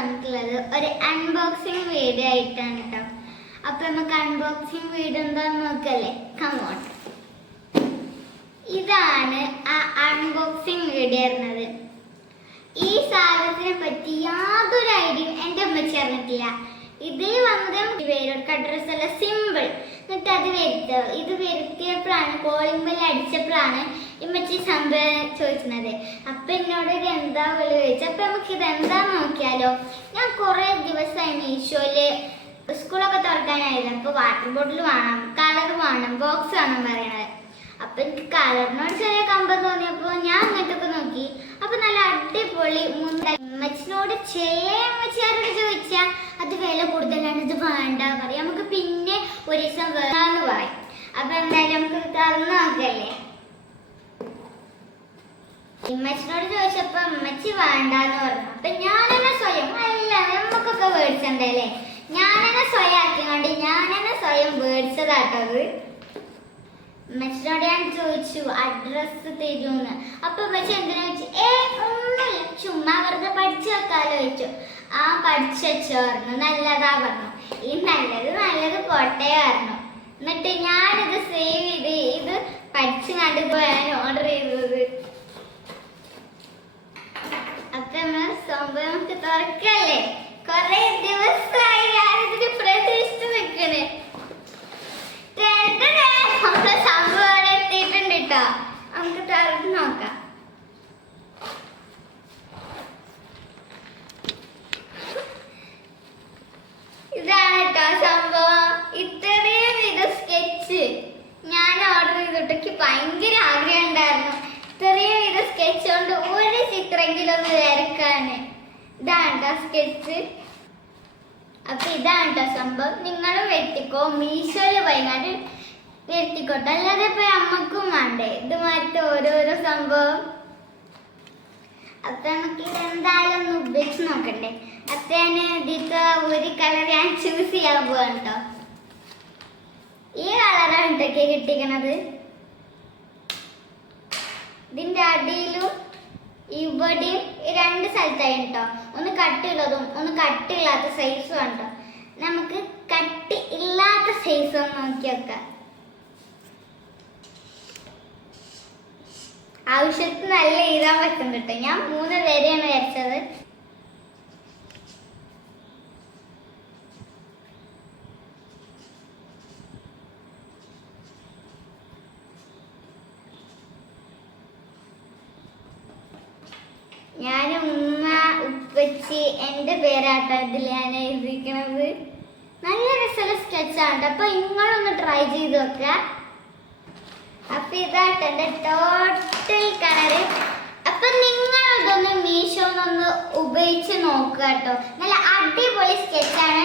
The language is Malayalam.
വന്നിട്ടുള്ളത്. ഒരു അൺബോക്സിങ് വീഡിയോ ആയിട്ടാണ് കേട്ടോ. അപ്പൊ നമുക്ക് അൺബോക്സിങ് വീഡിയോ എന്താന്ന് നോക്കല്ലേ? കമോൺ ഇതാണ് ആ അൺബോക്സിങ് വീഡിയോ വരുന്നത് ഈ സാധനത്തിനെ പറ്റി യാതൊരു ഐഡിയയും എന്റെ അമ്മച്ചി അറിഞ്ഞിട്ടില്ല. ഇതിൽ വന്നത് അഡ്രസ് അല്ല സിമ്പിൾ എന്നിട്ട് അത് വരുത്തുക ഇത് വരുത്തിയപ്പോഴാണ് കോളിംഗ് ബെൽ അടിച്ചപ്പോഴാണ് ഇമ്മച്ചി സംഭവം ചോദിക്കുന്നത്. അപ്പൊ എന്നോട് ഇത് എന്താ വിളി ചോദിച്ചു അപ്പൊ നമുക്ക് ഇത് എന്താ നോക്കിയാലോ? ഞാൻ കുറെ ദിവസമായി ഈശോയിൽ സ്കൂളൊക്കെ തുറക്കാനായിരുന്നു. അപ്പൊ വാട്ടർ ബോട്ടിൽ വേണം കളർ വേണം ബോക്സ് വേണം പറയണത്. അപ്പൊ എനിക്ക് കളറിനോട് ചെറിയ കമ്പം തോന്നിയപ്പോ ഞാൻ അങ്ങോട്ടൊക്കെ നോക്കി. അപ്പൊ നല്ല അടിപൊളി മുണ്ട അമ്മച്ചിനോട് ചേമ്മച്ചിയാരോട് ചോദിച്ചാ? അത് വില കൂടുതലാണ് ഇത് വേണ്ട പറയാം. നമുക്ക് പിന്നെ ഒരു ദിവസം വേണമെന്ന് പറയും. അപ്പൊ എന്തായാലും നമുക്ക് തുറന്നു നോക്കല്ലേ? ഇമ്മച്ചിനോട് ചോദിച്ചപ്പോ അമ്മച്ചി വേണ്ടാന്ന് പറഞ്ഞു. അപ്പൊ ഞാനെന്നെ സ്വയം അല്ല നമുക്കൊക്കെ മേടിച്ചണ്ടല്ലേ ഞാനെന്നെ സ്വയം ആക്കിക്കൊണ്ട് ഞാനെന്നെ സ്വയം മേടിച്ചതാട്ടത് ഉമ്മച്ചിനോട് ഞാൻ ചോദിച്ചു അഡ്രസ് തരൂന്ന്? അപ്പൊ ഉമ്മച്ചി എന്തിനാ ചോദിച്ചു? ഏ ഒന്നുമില്ല. ചുമ്മാ വെറുതെ പഠിച്ചു വെക്കാലോ ചോദിച്ചു. ആ പഠിച്ചു പറഞ്ഞു നല്ലതാ പറഞ്ഞു. ഈ നല്ലത് നല്ലത് പോട്ടെ പറഞ്ഞു. എന്നിട്ട് ഞാനിത് സേവ് ചെയ്ത് ഇത് പഠിച്ചു കണ്ടുപോയാലും ഓർഡർ ചെയ്തത് അപ്പൊ സംഭവം നമുക്ക് തുറക്കല്ലേ? കൊറേ ദിവസമായി ഞാനിതിന് പ്രതീക്ഷിച്ച് നിക്കണേ നമ്മുടെ സംഭവം അവിടെ എത്തിയിട്ടുണ്ട് കേട്ടോ നമുക്ക് തുറന്ന് നോക്കാം. ഇതാണ് കേട്ടോ സംഭവം. ഇത്രയും ഇത് സ്കെച്ച് ഞാൻ ഓർഡർ ചെയ്തിട്ടേക്ക് ഭയങ്കര ആഗ്രഹം ഉണ്ടായിരുന്നു ഇത്രയും ഇത് സ്കെച്ച് കൊണ്ട് ഒരു ചിത്രമെങ്കിലും ഒന്ന് വരക്കാന് ഇതാണ് സ്കെച്ച് അപ്പൊ ഇതാണ് സംഭവം. നിങ്ങളും വരുത്തിക്കോ. മീശോയിൽ വൈകാട്ട് വരുത്തിക്കോട്ടെ. അല്ലാതെ ഇപ്പൊ അമ്മക്കും വേണ്ടേ. ഇത് മാറ്റി ഓരോരോ സംഭവം. അപ്പൊ നമുക്ക് ഇത് എന്തായാലും ഒന്ന് ഉപയോഗിച്ച് നോക്കണ്ടേ. അപ്പൊ ഞാൻ ഒരു കളർ ഞാൻ ചൂസ് ചെയ്യാൻ പോവാണ് കേട്ടോ ഈ കളറാണ് കേട്ടോ കിട്ടിക്കണത്. ഇവിടെയും രണ്ട് സ്ഥലത്തായി കേട്ടോ. ഒന്ന് കട്ടിയുള്ളതും ഒന്ന് കട്ടിയില്ലാത്ത സൈസും ഉണ്ടോ? നമുക്ക് കട്ടി ഇല്ലാത്ത സൈസ് ഒന്ന് നോക്കി വെക്കാം. ആവശ്യത്തിന് നല്ല എഴുതാൻ പറ്റും കേട്ടോ. ഞാൻ മൂന്ന് പേരെയാണ് വരച്ചത്. ഞാൻ ഉമ്മ ഉപ്പച്ചി എന്റെ പേരാട്ടോ ഇതിൽ ഞാൻ എഴുതിക്കണത് നല്ല രസമുള്ള സ്കെച്ചാണ് അപ്പൊ നിങ്ങളൊന്ന് ട്രൈ ചെയ്ത് നോക്കുക അപ്പൊ ഇതാട്ടോ എന്റെ ടോട്ടൽ കളറ് നിങ്ങൾ ഇതൊന്ന് മീഷോന്നൊന്ന് ഉപയോഗിച്ച് നോക്കുക കേട്ടോ. നല്ല അടിപൊളി സ്കെച്ചാണ്